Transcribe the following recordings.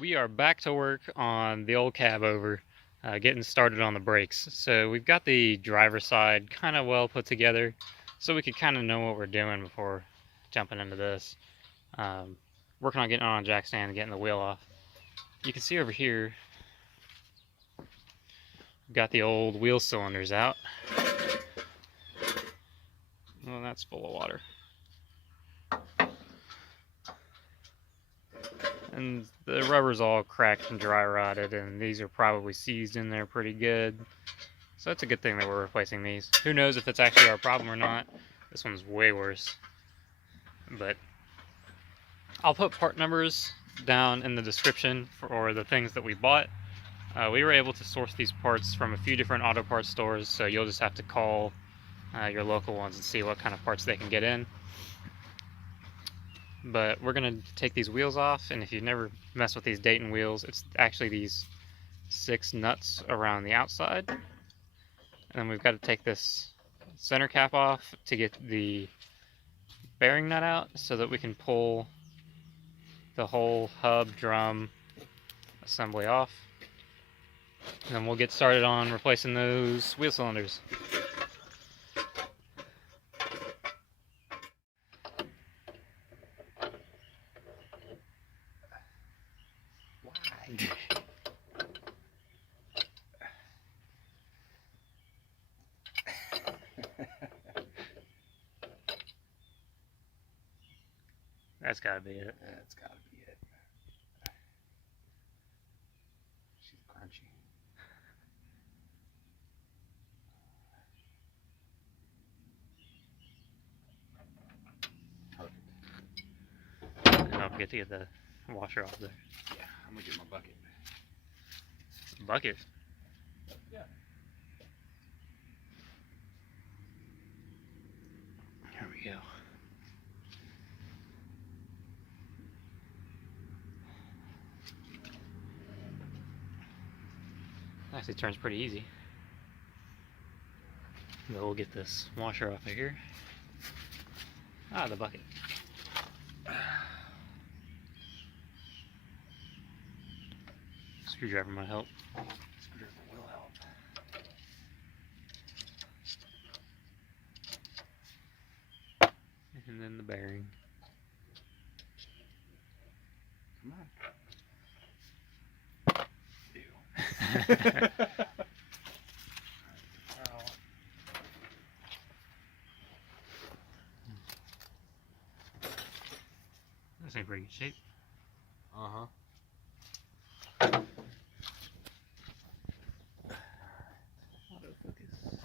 We are back to work on the old cab over, getting started on the brakes. So we've got the driver's side kind of well put together, so we could kind of know what we're doing before jumping into this. Um, Working on getting on a jack stand and getting the wheel off. You can see over here, we've got the old wheel cylinders out. Well, that's full of water. And the rubber's all cracked and dry rotted, and these are probably seized in there pretty good. So it's a good thing that we're replacing these. Who knows if it's actually our problem or not. This one's way worse. But I'll put part numbers down in the description for the things that we bought. We were able to source these parts from a few different auto parts stores, so you'll just have to call your local ones and see what kind of parts they can get in. But we're going to take these wheels off, and if you've never messed with these Dayton wheels, it's actually these 6 nuts around the outside. And then we've got to take this center cap off to get the bearing nut out so that we can pull the whole hub drum assembly off. And then we'll get started on replacing those wheel cylinders. That's gotta be it. That's gotta be it. She's crunchy. Perfect. And don't forget to get the washer off there. Yeah, I'm gonna get my bucket. Bucket? Yeah. There we go. Actually turns pretty easy. But we'll get this washer off of here. The bucket. Screwdriver might help. Screwdriver will help. And then the bearing. Come on. That's in pretty good shape. Uh-huh. Autofocus.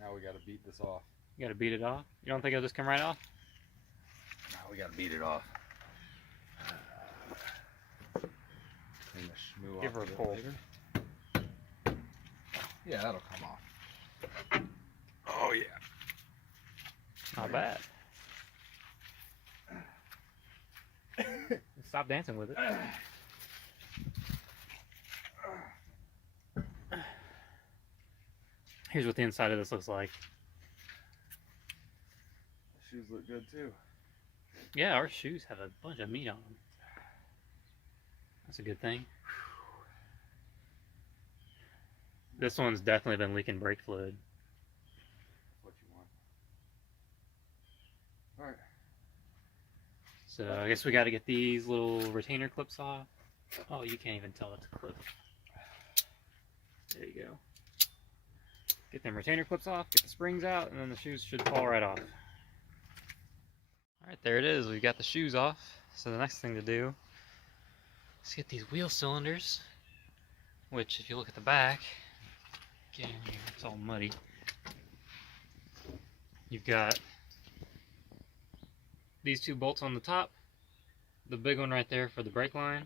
Now we gotta beat this off. You gotta beat it off? You don't think it'll just come right off? Now we gotta beat it off. Clean the shmoo Give her a bit pull. later. Yeah, that'll come off. Oh yeah. Not bad. Stop dancing with it. Here's what the inside of this looks like. The shoes look good too. Yeah, our shoes have a bunch of meat on them. That's a good thing. This one's definitely been leaking brake fluid. What you want. Alright. So I guess we got to get these little retainer clips off. Oh, you can't even tell it's a clip. There you go. Get them retainer clips off, get the springs out, and then the shoes should fall right off. Alright, there it is. We've got the shoes off. So the next thing to do is get these wheel cylinders, which if you look at the back, get in here, it's all muddy. You've got these 2 bolts on the top, the big one right there for the brake line,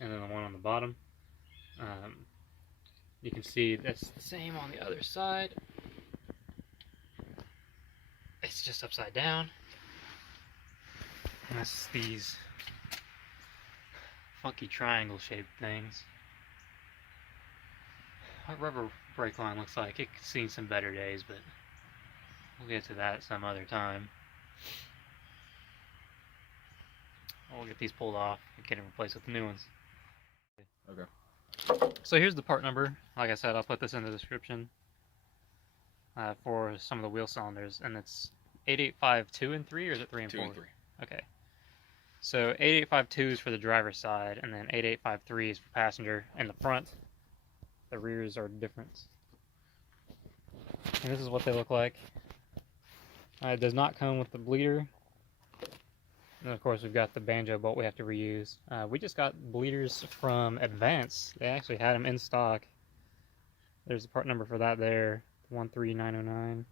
and then the one on the bottom. You can see that's the same on the other side. It's just upside down. And that's these funky triangle shaped things. Our rubber brake line looks like it's seen some better days, but we'll get to that some other time. We'll get these pulled off and get them replaced with the new ones. Okay. So here's the part number. Like I said, I'll put this in the description for some of the wheel cylinders, and it's 8852 and 3, or is it 3 and 4? 2 and 3. Okay. So 8852 is for the driver's side, and then 8853 is for passenger in the front. The rears are different. And this is what they look like. It does not come with the bleeder. And of course we've got the banjo bolt we have to reuse. We just got bleeders from Advance. They actually had them in stock. There's the part number for that there, 13909.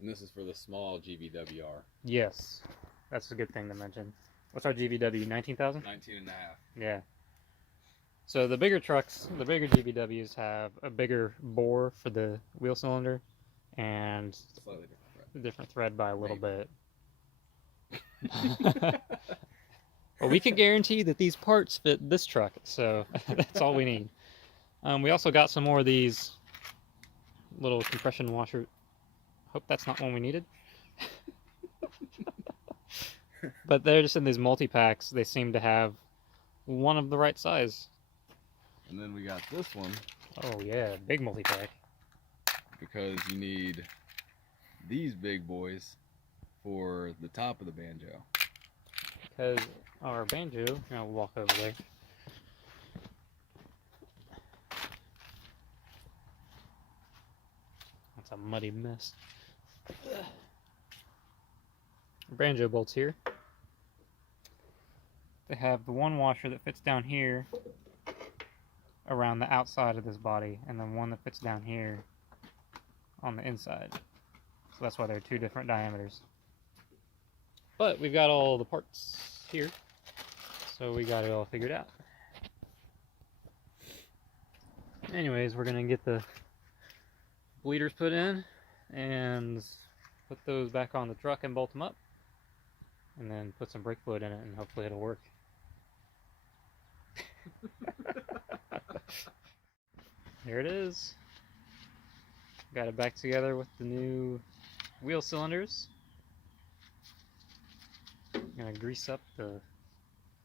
And this is for the small GVWR. Yes, that's a good thing to mention. What's our GVW, 19,000? 19 and a half. Yeah. So the bigger trucks, the bigger GVWs have a bigger bore for the wheel cylinder and Slightly different. different thread by a little bit. Well, we can guarantee that these parts fit this truck, so that's all we need. We also got some more of these little compression washer. Hope that's not one we needed. But they're just in these multi-packs. They seem to have one of the right size. And then we got this one. Oh yeah, big multi-pack. Because you need these big boys for the top of the banjo. Because our banjo, I'll walk over there. That's a muddy mess. Banjo bolts here. They have the one washer that fits down here around the outside of this body, and then one that fits down here on the inside. So that's why they're two different diameters. But we've got all the parts here, so we got it all figured out. Anyways, we're gonna get the bleeders put in and put those back on the truck and bolt them up, and then put some brake fluid in it, and hopefully it'll work. Here it is. Got it back together with the new wheel cylinders. I'm gonna grease up the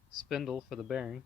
spindle for the bearing.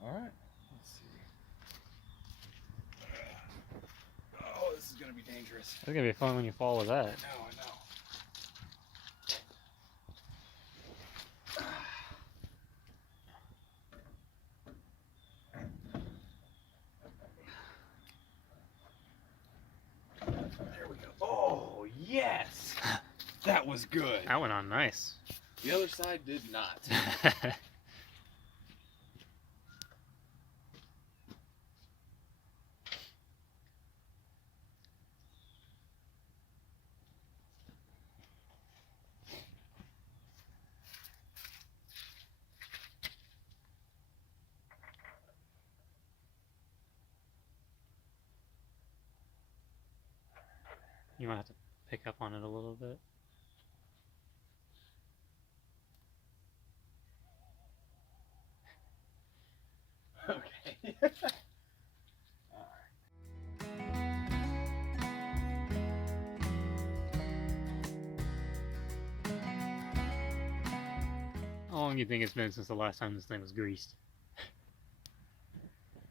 Alright, let's see. Oh, this is going to be dangerous. It's gonna be fun when you fall with that. I know. There we go. Oh, yes! That was good. That went on nice. The other side did not. You might have to pick up on it a little bit. Okay. How long do you think it's been since the last time this thing was greased?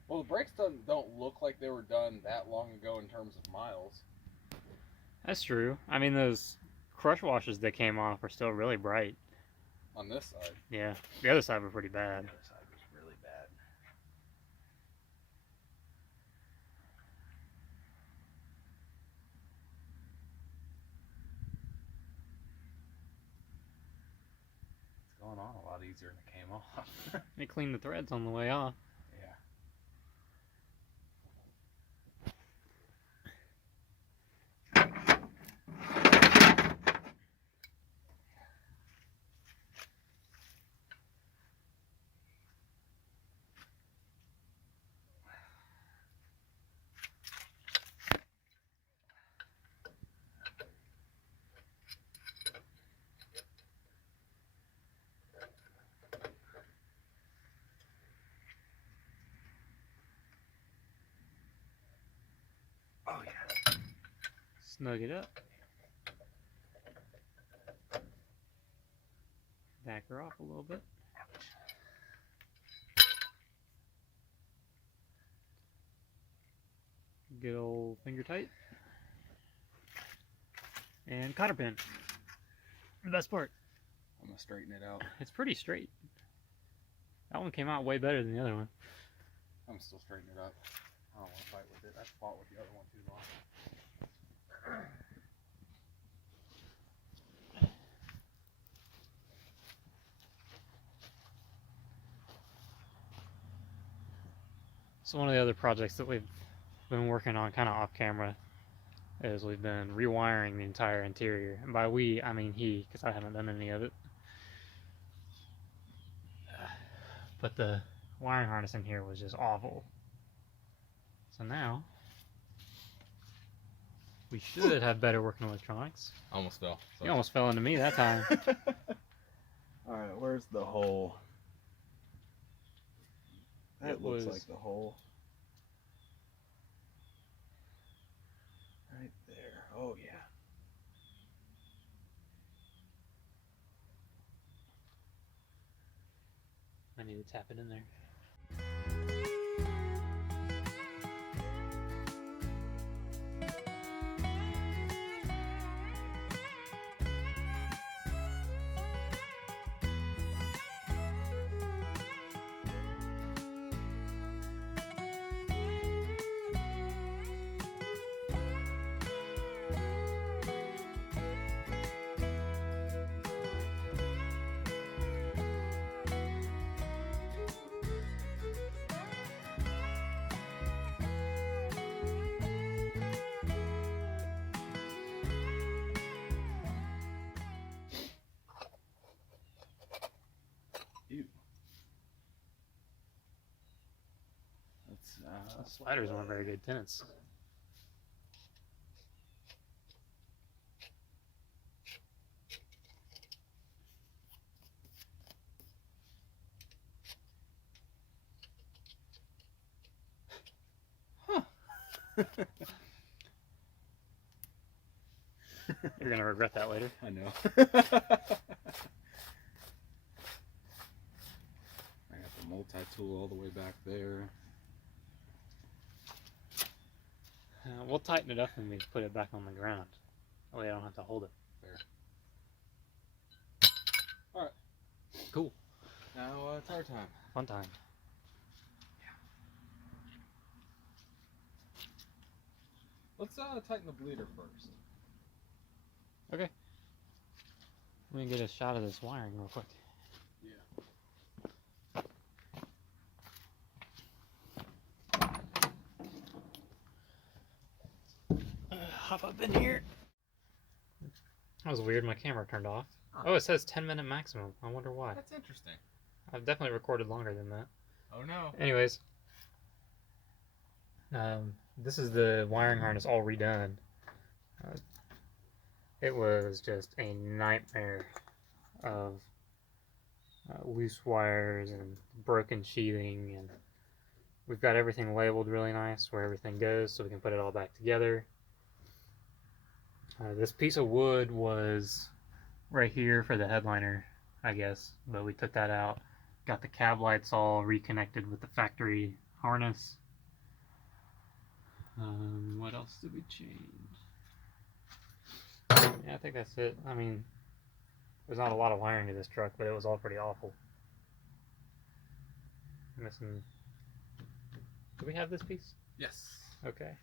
Well, the brakes don't look like they were done that long ago in terms of miles. That's true. I mean, those crush washers that came off are still really bright. On this side. Yeah, the other side were pretty bad. The other side was really bad. It's going on a lot easier than it came off. They cleaned the threads on the way off. Yeah. Snug it up. Back her off a little bit. Good old finger tight. And cotter pin. The best part. I'm gonna straighten it out. It's pretty straight. That one came out way better than the other one. I'm still straightening it up. I don't want to fight with it. I fought with the other one too long. So one of the other projects that we've been working on kind of off camera is we've been rewiring the entire interior. And by we, I mean he, because I haven't done any of it. But the wiring harness in here was just awful. So now, we should have better working electronics. Almost fell. You almost fell into me that time. Alright, where's the hole? That looks like the hole. Right there. Oh, yeah. I need to tap it in there. The sliders weren't very good tenants. Huh. You're gonna regret that later. I know. I got the multi-tool all the way back there. We'll tighten it up and we put it back on the ground. That way I don't have to hold it. Fair. Alright. Cool. Now it's our time. Fun time. Let's tighten the bleeder first. Okay. Let me get a shot of this wiring real quick. Hop up in here. That was weird, my camera turned off. Oh, it says 10-minute maximum. I wonder why. That's interesting. I've definitely recorded longer than that. Oh no. Anyways. This is the wiring harness all redone. It was just a nightmare of loose wires and broken sheathing, and we've got everything labeled really nice where everything goes so we can put it all back together. This piece of wood was right here for the headliner, I guess, but we took that out. Got the cab lights all reconnected with the factory harness. What else did we change? Yeah, I think that's it. I mean, there's not a lot of wiring to this truck, but it was all pretty awful. Missing. Do we have this piece? Yes. Okay.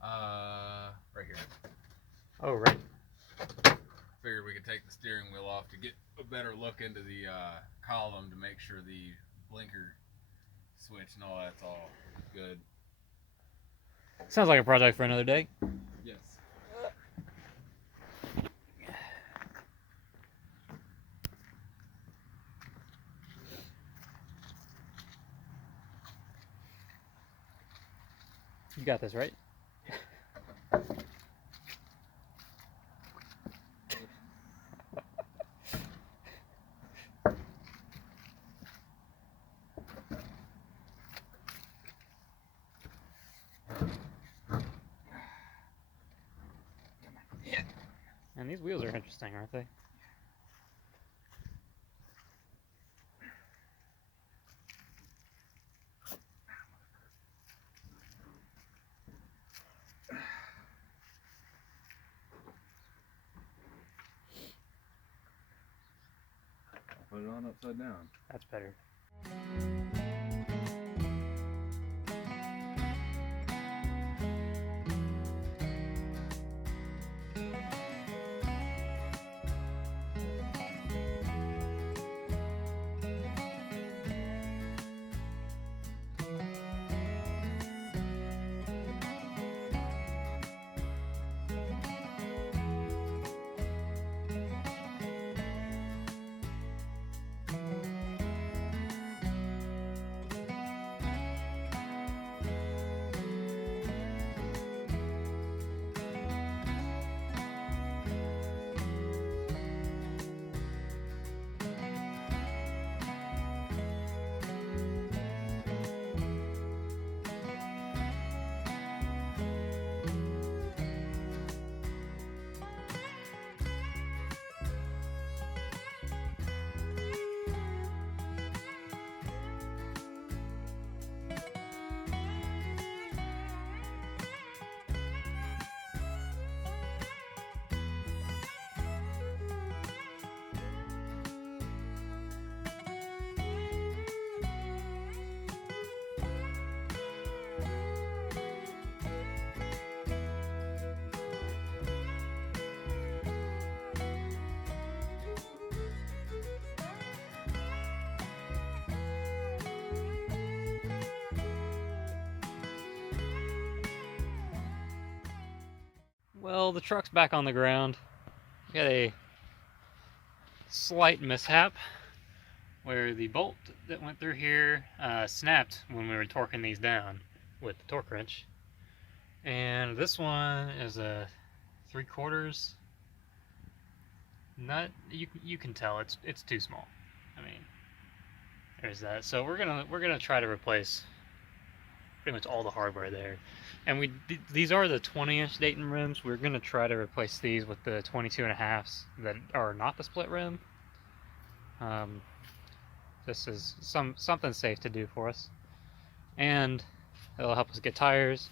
Right here. Oh, right. Figured we could take the steering wheel off to get a better look into the column to make sure the blinker switch and all that's all good. Sounds like a project for another day. Yes. You got this, right? And these wheels are interesting, aren't they? Put it on upside down. That's better. Well, the truck's back on the ground. We got a slight mishap where the bolt that went through here snapped when we were torquing these down with the torque wrench. And this one is a 3/4 nut. You can tell it's too small. I mean, there's that. So we're gonna try to replace pretty much all the hardware there. And these are the 20-inch Dayton rims. We're gonna try to replace these with the 22.5s that are not the split rim. This is something safe to do for us, and it'll help us get tires,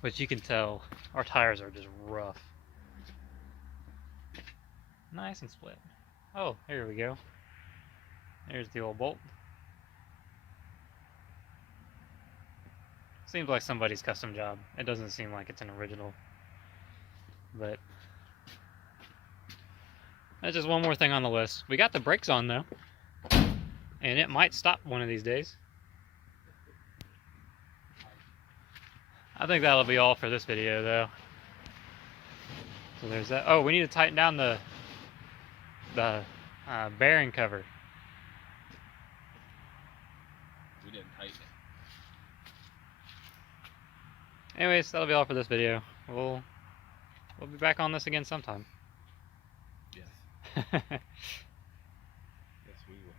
which you can tell our tires are just rough. Nice and split. Oh, here we go. There's the old bolt. Seems like somebody's custom job. It doesn't seem like it's an original. But that's just one more thing on the list. We got the brakes on though, and it might stop one of these days. I think that'll be all for this video though. So there's that. Oh, we need to tighten down the bearing cover. We didn't tighten it. Anyways, that'll be all for this video. We'll be back on this again sometime. Yes. Yes, we will.